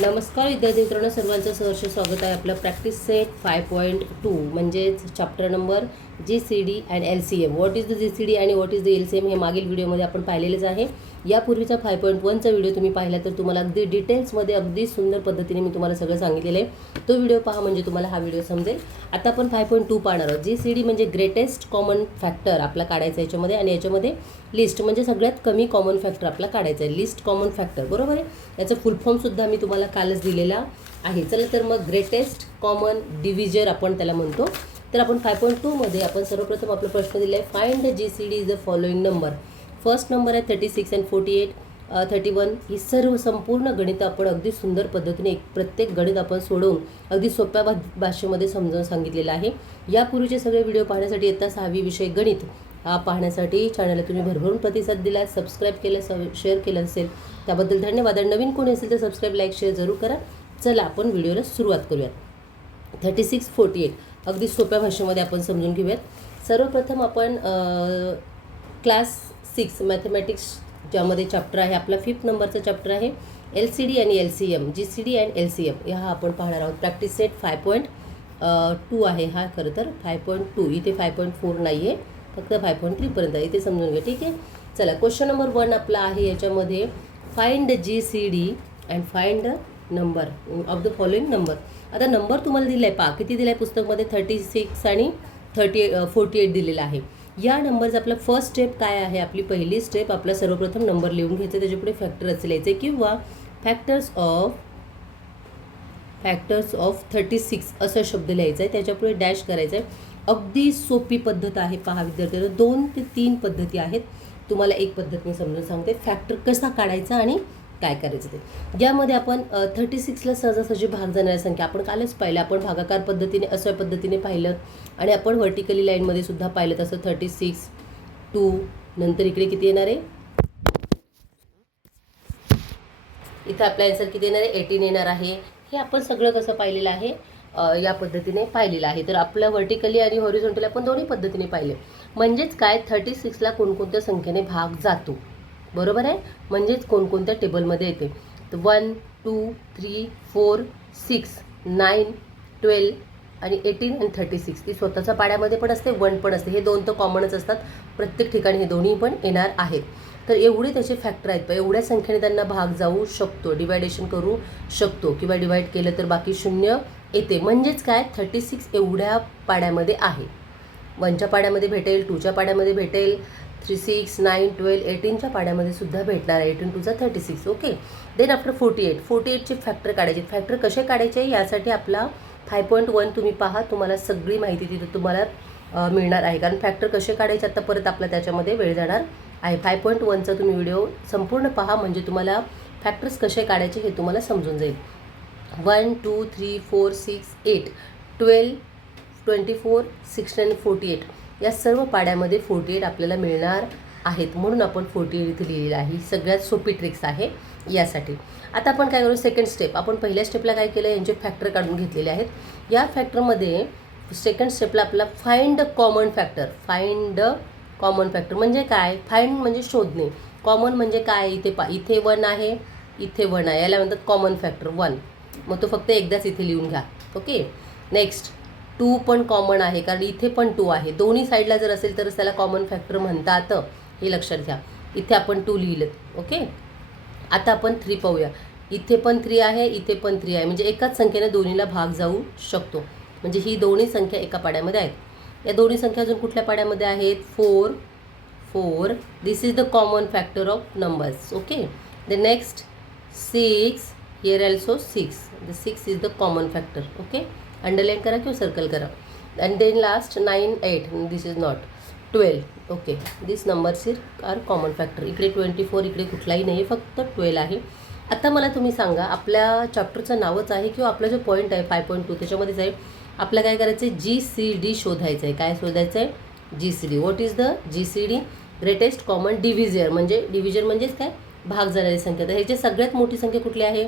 नमस्कार विद्यार्थी मित्रांनो, सर्वांचं सहर्ष स्वागत आहे. आपलं प्रॅक्टिस सेट 5.2 म्हणजेच chapter number GCD and LCM. What is the GCD आणि व्हॉट इज द LCM हे मागील व्हिडिओमध्ये आपण पाहिलेलेच आहे. यापूर्वीचा 5.1चा व्हिडिओ तुम्ही पाहिला तर तुम्हाला अगदी डिटेल्समध्ये अगदी सुंदर पद्धतीने मी तुम्हाला सगळं सांगितलेलं आहे. तो व्हिडिओ पहा म्हणजे तुम्हाला हा व्हिडिओ समजेल. आता आपण 5.2 पाहणार आहोत. GCD म्हणजे ग्रेटेस्ट कॉमन फॅक्टर आपला काढायचा याच्यामध्ये, आणि याच्यामध्ये लिस्ट म्हणजे सगळ्यात कमी कॉमन फॅक्टर आपला काढायचा आहे. लिस्ट कॉमन फॅक्टर, बरोबर आहे. याचं फुल फॉर्मसुद्धा मी तुम्हाला कालच दिलेला आहे. चला तर मग ग्रेटेस्ट कॉमन डिव्हिजर आपण त्याला म्हणतो. तर आपण 5.2 मध्ये आपण सर्वप्रथम आपला प्रश्न दिला आहे, find the GCD is the following number. First number आहे 36 अँड 48, 31. ही सर्व संपूर्ण गणितं आपण अगदी सुंदर पद्धतीने प्रत्येक गणित आपण सोडवून अगदी सोप्या भाषेमध्ये समजावून सांगितलेलं आहे. यापूर्वीचे सगळे व्हिडिओ पाहण्यासाठी इयत्ता 6वी विषय गणित हा पाहण्यासाठी चॅनलला तुम्ही भरभरून प्रतिसाद दिला, सबस्क्राईब केलं, शेअर केलं असेल त्याबद्दल धन्यवाद. आणि नवीन कोणी असेल तर सबस्क्राईब, लाईक, शेअर जरूर करा. चला आपण व्हिडिओला सुरुवात करूयात. 36, 48 अगदी सोप्या भाषेमध्ये आपण समजून घेऊयात. सर्वप्रथम आपण क्लास 6 मॅथमॅटिक्स ज्यामध्ये चॅप्टर आहे आपला 5th नंबरचा चॅप्टर आहे LCD आणि LCM. GCD अँड LCM हा आपण पाहणार आहोत. प्रॅक्टिस सेट 5.2 आहे हा. खरं तर 5.2 इथे 5.4 नाही आहे, फक्त 5.3 पर्यंत आहे. इथे समजून घ्या, ठीक आहे. चला क्वेश्चन नंबर 1 आपला आहे. याच्यामध्ये find GCD and find number of the following number. आता नंबर तुम्हाला दिला आहे, पहा किती दिला आहे पुस्तकामध्ये, 36 आणि 48 दिलेला आहे. या नंबरचा आपला फर्स्ट स्टेप काय आहे, आपली पहिली स्टेप आपला सर्वप्रथम नंबर लिहून घ्यायचं, त्याच्यापुढे फॅक्टर्स लिहायचे किंवा फॅक्टर्स ऑफ 36 असा शब्द लिहायचा आहे, त्याच्यापुढे डॅश करायचं आहे. अगदी सोपी पद्धत आहे. पहा विद्यार्थ्यांना 2 ते 3 पद्धती आहेत. तुम्हाला एक पद्धत मी समजून सांगते, फॅक्टर कसा काढायचा आणि काय करायचं ते. यामध्ये आपण 36ला सहजासहजी भाग जाणाऱ्या संख्या आपण कालच पाहिलं. आपण भागाकार पद्धतीने अशा पद्धतीने पाहिलं आणि आपण व्हर्टिकली लाईनमध्ये सुद्धा पाहिलं. तसं 36, 2 नंतर इकडे किती येणार आहे, इथं आपला आन्सर किती येणार आहे, 18 येणार आहे. हे आपण सगळं कसं पाहिलेलं आहे, या पद्धतीने पाहिलेलं आहे. तर आपलं व्हर्टिकली आणि हॉरिझॉन्टली आपण दोन्ही पद्धतीने पाहिले. म्हणजेच काय, 36ला कोणकोणत्या संख्येने भाग जातो, बरोबर आहे. म्हणजेच कोणकोणत्या टेबलमध्ये येते. तर 1, 2, 3, 4, 6, 9, 12 आणि 18 आणि 36 ती स्वतःच्या पाड्यामध्ये पण असते, 1 पण असते. हे 2 तर कॉमनच असतात प्रत्येक ठिकाणी, हे दोन्ही पण येणार आहेत. तर एवढे त्याचे फॅक्टर आहेत. एवढ्या संख्येने त्यांना भाग जाऊ शकतो, डिवायडेशन करू शकतो किंवा डिवाइड केलं तर बाकी 0 येते. म्हणजेच काय, 36 एवढ्या पाड्यामध्ये आहे. 1च्या पाड्यामध्ये भेटेल, 2च्या पाड्यामध्ये भेटेल, 3, 6, 9, 12, 18च्या पाड्यामध्ये सुद्धा भेटणार आहे. 18 2 36. ओके. देन आफ्टर 48चे फॅक्टर काढायचे. फॅक्टर कसे काढायचे यासाठी आपला 5.1 तुम्ही पहा, तुम्हाला सगळी माहिती तिथं तुम्हाला मिळणार आहे. कारण फॅक्टर कसे काढायचे आता परत आपला त्याच्यामध्ये वेळ जाणार आहे. 5.1चा तुम्ही व्हिडिओ संपूर्ण पहा म्हणजे तुम्हाला फॅक्टर्स कसे काढायचे हे तुम्हाला समजून जाईल. 1, 2, 3, 4, 6, 8, 12, 24, 16 आणि 48 या सर्व पाड्यामध्ये 48 आपल्याला मिळणार आहेत. म्हणून आपण 48 इथे लिहिलेलं आहे. ही सगळ्यात सोपी ट्रिक्स आहे यासाठी. आता आपण काय करू, सेकंड स्टेप. आपण पहिल्या स्टेपला काय केलं, यांचे फॅक्टर काढून घेतलेले आहेत. या फॅक्टरमध्ये सेकंड स्टेपला आपला find common factor. Find common factor म्हणजे काय, फाइंड म्हणजे शोधणे, कॉमन म्हणजे काय, इथे 1 आहे, इथे 1 आहे, याला म्हणतात कॉमन फॅक्टर 1. मग तो फक्त एकदाच इथे लिहून घ्या. ओके. नेक्स्ट 2 पण कॉमन आहे कारण इथे पण 2 आहे. दोन्ही साईडला जर असेल तरच त्याला कॉमन फॅक्टर म्हणतात, हे लक्षात घ्या. इथे आपण 2 लिहिलं. ओके. आता आपण 3 पाहूया. इथे पण 3 आहे, इथे पण 3 आहे. म्हणजे एकाच संख्येने दोन्हीला भाग जाऊ शकतो. म्हणजे ही दोन्ही संख्या एका पाड्यामध्ये आहेत. या दोन्ही संख्या अजून कुठल्या पाड्यामध्ये आहेत, 4. This is the common factor of numbers. Okay. The next 6, here also 6. The 6 is the common factor. Okay. Underline करा किंवा सर्कल करा. And then last 9, 8. This is not 12. Okay. This numbers are common factor. इकडे 24, इकडे कुठलाही नाही आहे, फक्त 12 आहे. आता मला तुम्ही सांगा, आपल्या चॅप्टरचं नावच आहे किंवा आपला जो पॉईंट आहे 5.2 त्याच्यामध्येच आहे. आपल्याला काय करायचं आहे, GCD शोधायचं आहे. काय शोधायचं आहे, GCD. What is the GCD, greatest common divisor. म्हणजे डिव्हिजर म्हणजेच काय, भाग जाणारी संख्या. तर ह्याची सगळ्यात मोठी संख्या कुठली आहे,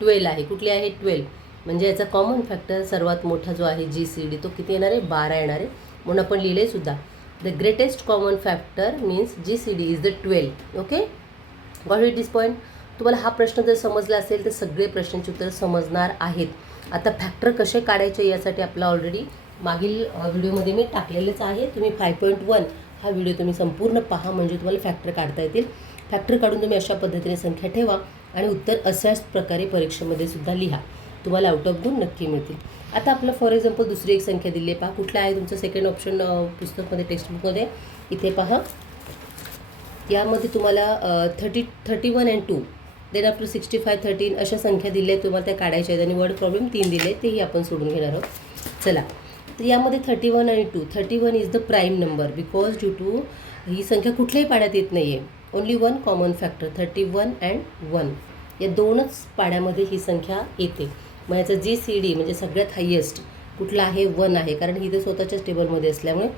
12 आहे. कुठली आहे, 12. म्हणजे याचा कॉमन फॅक्टर सर्वात मोठा जो आहे GCD तो किती येणार आहे, 12 येणार आहे. म्हणून आपण लिहिले सुद्धा, the greatest common factor means GCD is the 12. Okay. Got it this point. तुम्हाला हा प्रश्न जर समजला असेल तर सगळे प्रश्नांची उत्तरं समजणार आहेत. आता फॅक्टर कसे काढायचे यासाठी आपला ऑलरेडी मागील व्हिडिओमध्ये मी टाकलेलेच आहे. तुम्ही 5.1 हा व्हिडिओ तुम्ही संपूर्ण पहा, म्हणजे तुम्हाला फॅक्टर काढता येतील. फॅक्टर काढून तुम्ही अशा पद्धतीने संख्या ठेवा आणि उत्तर अशाच प्रकारे परीक्षेमध्ये सुद्धा लिहा. तुम्हाला आउट ऑफ 2 नक्की मिळतील. आता आपलं फॉर एक्झाम्पल दुसरी एक संख्या दिली आहे. पहा कुठला आहे तुमचं सेकंड ऑप्शन पुस्तकमध्ये, टेक्स्टबुकमध्ये. इथे पहा, यामध्ये तुम्हाला 31 and 2 देन आफ्टर 65, 13 अशा संख्या दिल्या आहेत. तुम्हाला त्या काढायच्या आहेत आणि वर्ड प्रॉब्लेम 3 दिले आहेत, तेही आपण सोडून घेणार आहोत. चला, तर यामध्ये 31 आणि 2. 31 is the prime number because due to ही संख्या कुठल्याही पाड्यात येत नाही आहे. Only one common factor 31 and 1 या दोनच पाड्यामध्ये ही संख्या येते. मग याचं GCD म्हणजे सगळ्यात हायेस्ट कुठला आहे? 1 आहे, कारण ही तर स्वतःच्याच टेबलमध्ये असल्यामुळे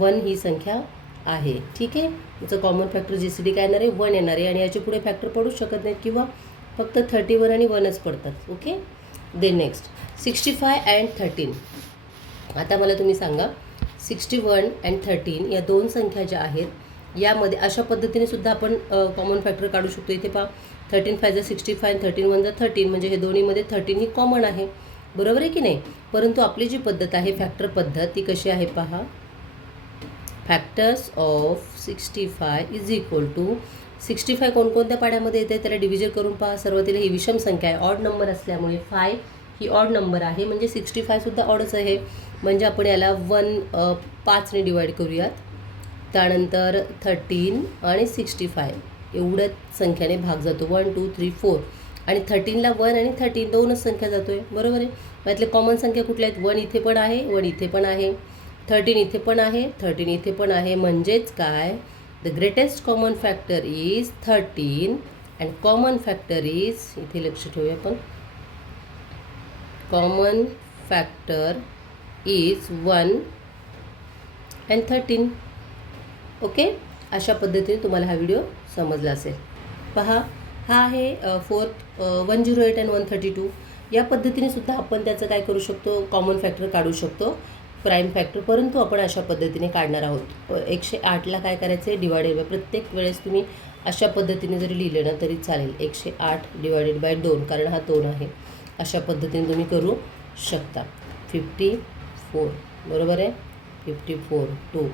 1 ही संख्या आहे. ठीक आहे, याचं कॉमन फॅक्टर GCD काय येणार आहे? 1 येणार आहे आणि याच्या पुढे फॅक्टर पडूच शकत नाहीत किंवा फक्त 31 आणि 1च पडतात. Okay, then next 65 and 13. आता मला तुम्ही सांगा 61 and 13 या दोन संख्या ज्या आहेत यामध्ये अशा पद्धतीने सुद्धा आपण कॉमन फॅक्टर काढू शकतो. इथे पहा 13 5 65 आणि 13 1 13, म्हणजे हे दोन्हीमध्ये 13 ही कॉमन आहे. बरोबर आहे की नाही? परंतु आपली जी पद्धत आहे फॅक्टर पद्धत ती कशी आहे पहा. Factors of 65 is equal to 65 कोणकोणत्या पाड्यामध्ये येते त्याला डिव्हिजन करून पहा. सर्वातील ही विषम संख्या आहे, ऑड नंबर असल्यामुळे 5 ही ऑड नंबर आहे, म्हणजे 65 सुद्धा ऑडच आहे. म्हणजे आपण याला 5ने डिवाईड करूयात. त्यानंतर 13 आणि 65 एवढ्याच संख्याने भाग जातो. 1 2 3 4 आणि 13ला 1 आणि 13 दोनच संख्या जातोय. बरोबर आहे. यातले कॉमन संख्या कुठल्या आहेत? 1 इथे पण आहे, 1 इथे पण आहे, 13 इथे पण आहे, 13 इथे पण आहे. म्हणजेच काय? The greatest common factor is 13 and common factor is, इथे लक्ष ठेवूया आपण, common factor is 1 and 13. Okay, अशा पद्धतीने तुम्हाला हा व्हिडिओ समजला असेल. पहा, हा आहे 108 and 132. या पद्धतीने सुद्धा आपण त्याचं काय करू शकतो? कॉमन फॅक्टर काढू शकतो, प्राईम फॅक्टर. परंतु आपण अशा पद्धतीने काढणार आहोत. 108ला काय करायचं आहे? Divided by. प्रत्येक वेळेस तुम्ही अशा पद्धतीने जरी लिहिले ना तरी चालेल. 108 डिवायडेड बाय 2, कारण हा 2 आहे. अशा पद्धतीने तुम्ही करू शकता. 54 बरोबर आहे. 54 2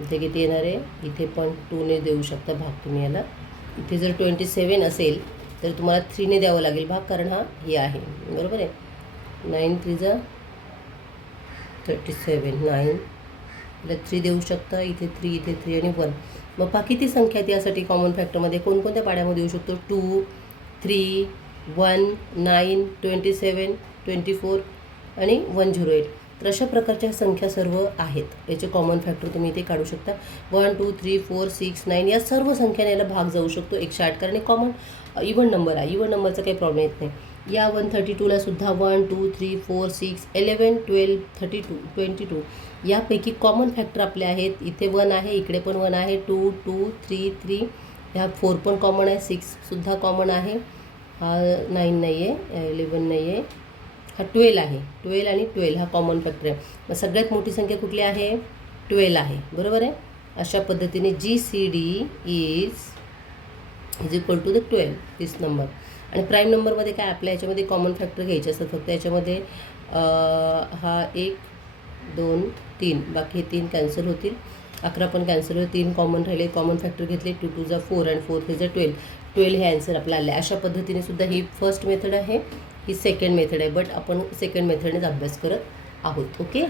इथे किती येणार आहे? इथे पण 2ने देऊ शकता भाग तुम्ही याला. इथे जर 27 असेल तर तुम्हाला 3ने द्यावं लागेल भाग, कारण हा हे आहे. बरोबर आहे. 9 3 37 9 ला 3 देऊ शकता. इथे 3 इथे 3 आणि 1. मग पहा किती संख्या आहेत यासाठी कॉमन फॅक्टरमध्ये कोणकोणत्या पाड्यामध्ये येऊ शकतो? 2 3 1 9 27 24 आणि 108. तर अशा प्रकारच्या संख्या सर्व आहेत. याचे कॉमन फॅक्टर तुम्ही इथे काढू शकता. 1 2 3 4 6 9 या सर्व संख्याने याला भाग जाऊ शकतो 108, कारण कॉमन इव्हन नंबर आहे. इव्हन नंबरचा काही प्रॉब्लेम येत नाही. या 132ला सुद्धा 1 2 3 4 6 11 12 32 22 यापैकी कॉमन फॅक्टर आपले आहेत. इथे 1 आहे, इकडे पण 1 आहे, 2 2 3 3, ह्या 4 पण कॉमन आहे, 6सुद्धा कॉमन आहे, हा 9 नाही आहे, 11 नाही आहे, हा 12 आहे. 12 आणि 12 हा कॉमन फॅक्टर आहे. मग सगळ्यात मोठी संख्या कुठली आहे? 12 आहे. बरोबर आहे. अशा पद्धतीने GCD is equal to the 12 this number. आणि प्राईम नंबरमध्ये काय आपल्या याच्यामध्ये कॉमन फॅक्टर घ्यायचे असतात फक्त. याच्यामध्ये हा 1 2 3 बाकी हे 3 कॅन्सल होतील. 11 पण कॅन्सल होईल. 3 कॉमन राहिले, कॉमन फॅक्टर घेतले. 2 2 4 आणि 4 3 12. 12 हे आन्सर आपला आलं आहे. अशा पद्धतीने सुद्धा ही फर्स्ट मेथड आहे, ही सेकंड मेथड आहे, बट आपण सेकंड मेथडनेच अभ्यास करत आहोत. ओके,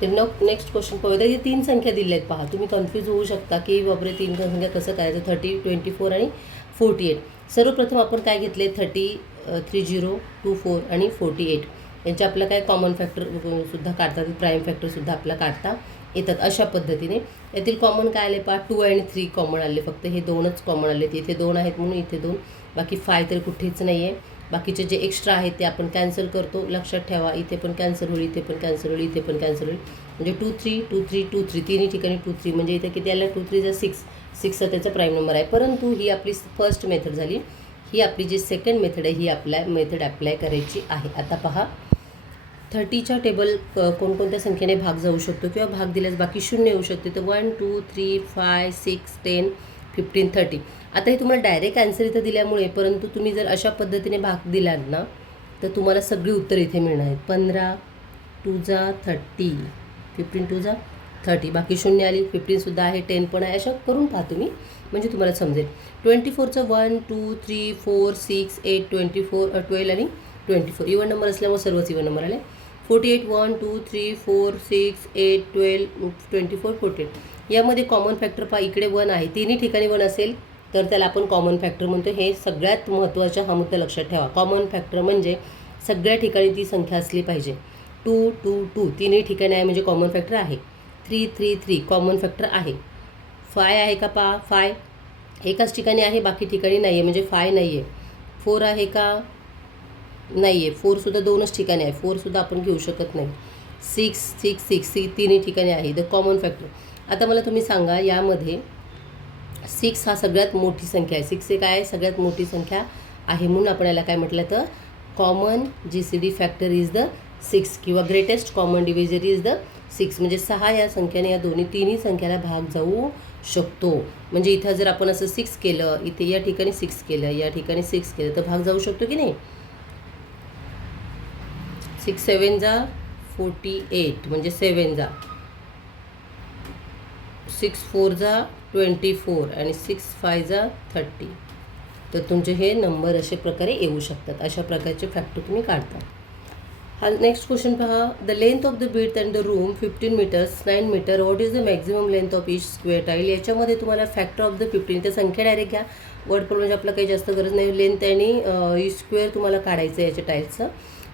तर नेक्स्ट क्वेश्चन पाहूया. हे 3 संख्या दिल्या आहेत. पहा, तुम्ही कन्फ्यूज होऊ शकता की बापरे 3 संख्या कसं करायचं? 30 24 आणि 48. सर्वप्रथम आपण काय घेतले? 30 30 24 आणि 48 यांचे आपलं काय कॉमन फॅक्टर सुद्धा काढतात, प्राईम फॅक्टरसुद्धा आपला काढता येतात. अशा पद्धतीने यातील कॉमन काय आले? पहा, 2 आणि 3 कॉमन आले. फक्त हे 2च कॉमन आले. इथे 2 आहेत म्हणून इथे 2, बाकी 5 तर कुठेच नाही आहे. बाकीचे जे एक्स्ट्रा आहेत ते आपण कॅन्सल करतो. लक्षात ठेवा, इथे पण कॅन्सल होईल, इथे पण कॅन्सल होईल, इथे पण कॅन्सल होईल. म्हणजे 2 3 2 3 2 3 तिन्ही ठिकाणी 2 3, म्हणजे इथे किती आलं? 2 3 6 6चा त्याचा प्राईम नंबर आहे. परंतु ही आपली फर्स्ट मेथड झाली. ही आपली जी सेकंड मेथड आहे ही मेथड अप्लाय करायची आहे. आता पहा, 30च्या टेबल कोणकोणत्या संख्येने भाग जाऊ शकतो किंवा भाग दिल्यास बाकी 0 येऊ शकते. तर 1 2 3 5 6 10 15, 30. आता हे तुम्हाला डायरेक्ट आन्सर इथं दिल्यामुळे, परंतु तुम्ही जर अशा पद्धतीने भाग दिलात ना तर तुम्हाला सगळी उत्तर इथे मिळणार आहेत. 15 2 जा 30, 15 2 जा 30, बाकी शून्य आली, 15सुद्धा आहे, 10 पण आहे. अशा करून पहा तुम्ही, म्हणजे तुम्हाला समजेल. 24चं 1 2 3 4 6 8 24 12 आणि 24 इवन नंबर असल्यामुळे सर्वच इवन नंबर आले. 48 1 2 3 4 6 8 12 24 48. यामध्ये कॉमन फॅक्टर पहा, इकडे 1 आहे, तिन्ही ठिकाणी 1 असेल तर त्याला आपण कॉमन फॅक्टर म्हणतो. हे सगळ्यात महत्त्वाचा हा मुद्दा लक्षात ठेवा. कॉमन फॅक्टर म्हणजे सगळ्या ठिकाणी ती संख्या असली पाहिजे. 2 2 2 तिन्ही ठिकाणी आहे म्हणजे कॉमन फॅक्टर आहे. 3 3 3 कॉमन फॅक्टर आहे. 5 आहे का पहा, 5 एकाच ठिकाणी आहे, बाकी ठिकाणी नाही आहे म्हणजे 5 नाही आहे. 4 आहे का, नाही आहे, 4सुद्धा 2च ठिकाणी आहे, 4सुद्धा आपण घेऊ शकत नाही. 6 6 6 तिन्ही ठिकाणी आहे, द कॉमन फॅक्टर. आता मला तुम्ही सांगा, यामध्ये 6 हा सगळ्यात मोठी संख्या आहे. 6 हे काय आहे, सगळ्यात मोठी संख्या आहे, म्हणून आपण याला काय म्हटलं तर common GCD factor is the 6 किंवा ग्रेटेस्ट कॉमन डिव्हिजर इज द 6. म्हणजे 6 या संख्याने या तिन्ही संख्याला भाग जाऊ शकतो. म्हणजे इथं जर आपण असं 6 केलं, इथे या ठिकाणी 6 केलं, या ठिकाणी 6 केलं तर भाग जाऊ शकतो की नाही. 6 7 जा 48 म्हणजे 7 जा, 6 4 जा 24 आणि 6 5 जा 30. तर तुमचे हे नंबर अशा प्रकारे येऊ शकतात. अशा प्रकारचे फॅक्टर तुम्ही काढता. हा नेक्स्ट क्वेश्चन पहा. The length of the bed and the room 15 meters 9 meter. What is the maximum length of each square tile. याच्यामध्ये तुम्हाला फॅक्टर ऑफ द 15, त्या संख्या डायरेक्ट घ्या. वर्ड प्रॉब्लेम म्हणजे आपला काही जास्त गरज नाही. लेंथ आणि इच स्क्वेअर तुम्हाला काढायचं आहे याच्या टाईलचं.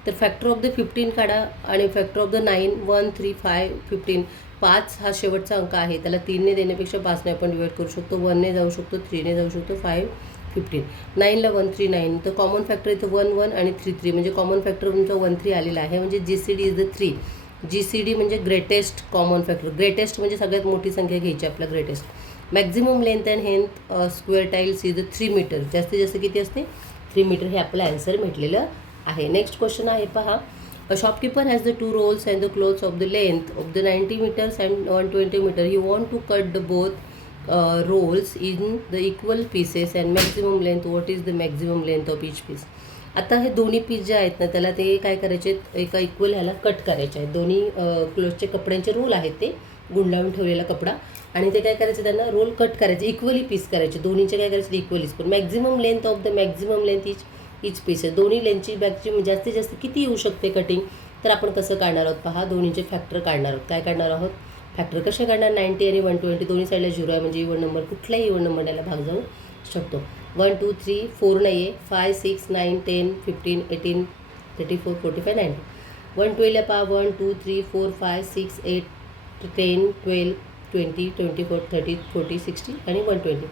तर फॅक्टर ऑफ द 15 काढा आणि फॅक्टर ऑफ द 9 1 3 5 15. 5 हा शेवटचा अंक आहे, त्याला 3ने देण्यापेक्षा 5ने आपण डिवाईड करू शकतो. 1ने जाऊ शकतो, 3ने जाऊ शकतो, 5 15. 9ला 1 3 9. तर कॉमन फॅक्टर इथं 1 1 आणि 3 3 म्हणजे कॉमन फॅक्टर तुमचा 1 3 आलेला आहे. म्हणजे GCD इज द 3. GCD म्हणजे ग्रेटेस्ट कॉमन फॅक्टर. ग्रेटेस्ट म्हणजे सगळ्यात मोठी संख्या घ्यायची आपला greatest. Maximum length and height square tiles is the 3 metre. जास्तीत जास्त किती असते, 3 मीटर. हे आपलं आन्सर भेटलेलं आहे. नेक्स्ट क्वेश्चन आहे पहा. A shopkeeper has the 2 rolls and the clothes of the length of the 90 meters and 120 meter. He want to cut the both rolls in the equal pieces and maximum length. What is the maximum length of each piece? आता हे दोन्ही piece जे आहेत ना, त्याला ते काय करायचे, एका इक्वल ह्याला कट करायचे आहेत. दोन्ही क्लोथचे कपड्यांचे रोल आहेत, ते गुंडाळून ठेवलेला कपडा, आणि ते काय करायचे, त्यांना रोल कट करायचे, इक्वली पीस करायचे. दोन्हीचे काय करायचे, इक्वलीच. पण maximum length of the maximum length each piece आहे. दोन्ही लेंथची मॅक्झिमम जास्तीत जास्त किती येऊ शकते कटिंग. तर आपण कसं काढणार आहोत पहा. दोन्हीचे फॅक्टर काढणार आहोत. काय काढणार आहोत, फॅक्टर कसे काढणार. 90 आणि 120 दोन्ही साईडला 0 आहे म्हणजे इवन नंबर, कुठलाही इवन नंबर याला भाग जाऊ शकतो. 1 2 3 4 नाही आहे, 5 6 9 10 15 18 34 45 90. 112ला पहा 1 2 3 4 5 6 8 10 12 20 24 30 40 60 आणि 120.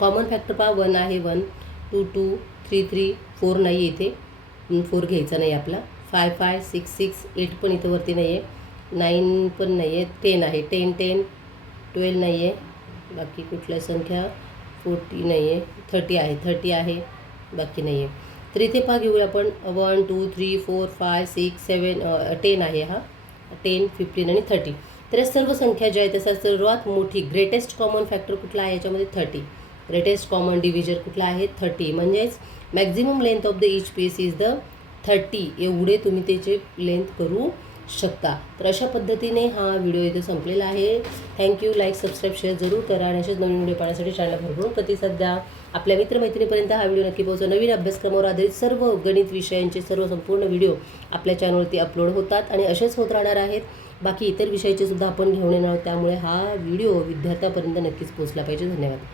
कॉमन फॅक्टर पहा 1 आहे, 1 2 2 3 3 4 नाही आहे, इथे 4 घ्यायचा नाही आपला. 5 5 6 6 8 पण इथं वरती नाही आहे, 9 पण नाही आहे, 10 आहे, 10 10 12 नाही आहे, बाकी कुठल्या संख्या 40 नाही आहे, 30 आहे, 30 आहे, बाकी नाही आहे. तर इथे पहा घेऊया आपण 1 2 3 4 5 6 7 10 आहे, हा 10 15 आणि 30. तर या सर्व संख्या ज्या आहेत त्याचा सर्वात मोठी ग्रेटेस्ट कॉमन फॅक्टर कुठला आहे याच्यामध्ये 30. ग्रेटेस्ट कॉमन डिव्हिजर कुठला आहे 30. म्हणजेच maximum length of the each piece is the 30. एवढे तुम्ही त्याचे लेंथ करू शकता. तर अशा पद्धतीने हा व्हिडिओ इथे संपलेला आहे. थँक्यू. लाईक सबस्क्राईब शेअर जरूर करा आणि असेच नवीन व्हिडिओ पाहण्यासाठी चॅनलला भरभरून प्रतिसाद द्या. आपल्या मित्रमैत्रिणीपर्यंत हा व्हिडिओ नक्की पोहोचवा. नवीन अभ्यासक्रमावर आधारित सर्व गणित विषयांचे सर्व संपूर्ण व्हिडिओ आपल्या चॅनलवरती अपलोड होतात आणि असेच होत राहणार आहेत. बाकी इतर विषयाचे सुद्धा आपण घेऊन येणार आहोत. त्यामुळे हा व्हिडिओ विद्यार्थ्यापर्यंत नक्कीच पोहोचला पाहिजे. धन्यवाद.